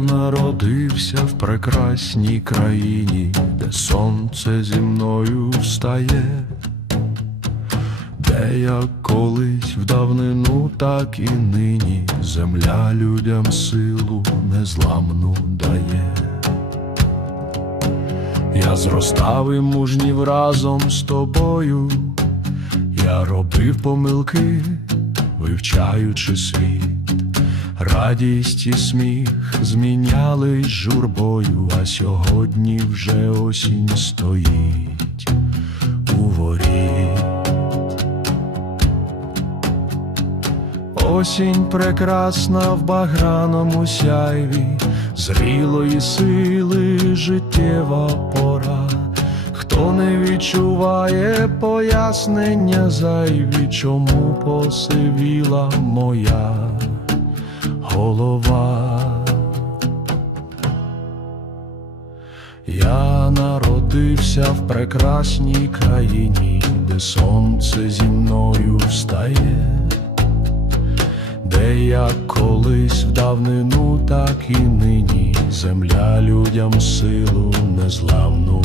народився в прекрасній країні, де сонце зі мною встає, де як колись в давнину, так і нині земля людям силу незламну дає. Я зростав і мужнів разом з тобою, я робив помилки, вивчаючи світ. Радість і сміх змінялись журбою, а сьогодні вже осінь стоїть у ворі. Осінь прекрасна в баграному сяйві, зрілої сили життєва пора. Хто не відчуває пояснення зайві, чому посивіла моя голова. Я народився в прекрасній країні, де сонце зі мною встає, де як колись в давнину, так і нині земля людям силу незламну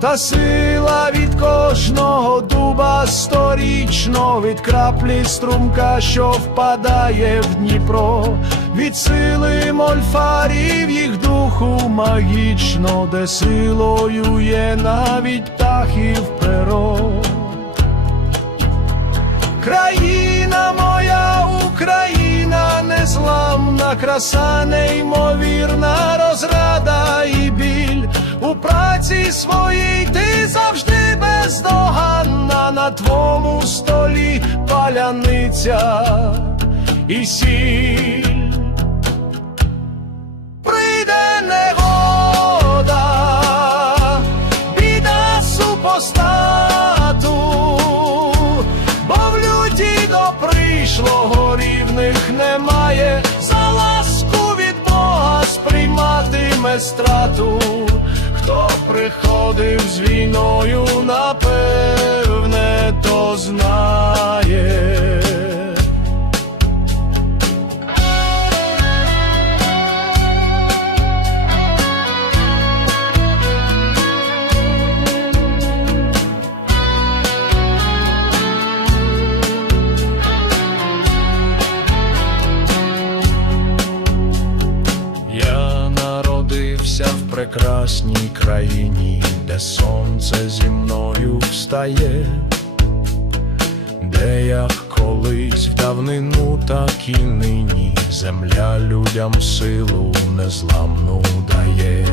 Та сила від кожного дуба сторічно, від краплі струмка, що впадає в Дніпро, від сили мольфарів їх духу магічно, де силою є навіть птахів перо. Країна моя, Україна, незламна краса, неймовірна розрада. У праці своїй ти завжди бездоганна на твому столі паляниця і сіль. Прийде негода, біда супостату, бо в люті до прийшлого рівних немає, за ласку від Бога сприйматиме страту. Приходив з війною, напевне, то знає. Народився в прекрасній країні, де сонце зі мною встає, де як колись в давнину, так і нині земля людям силу незламну дає.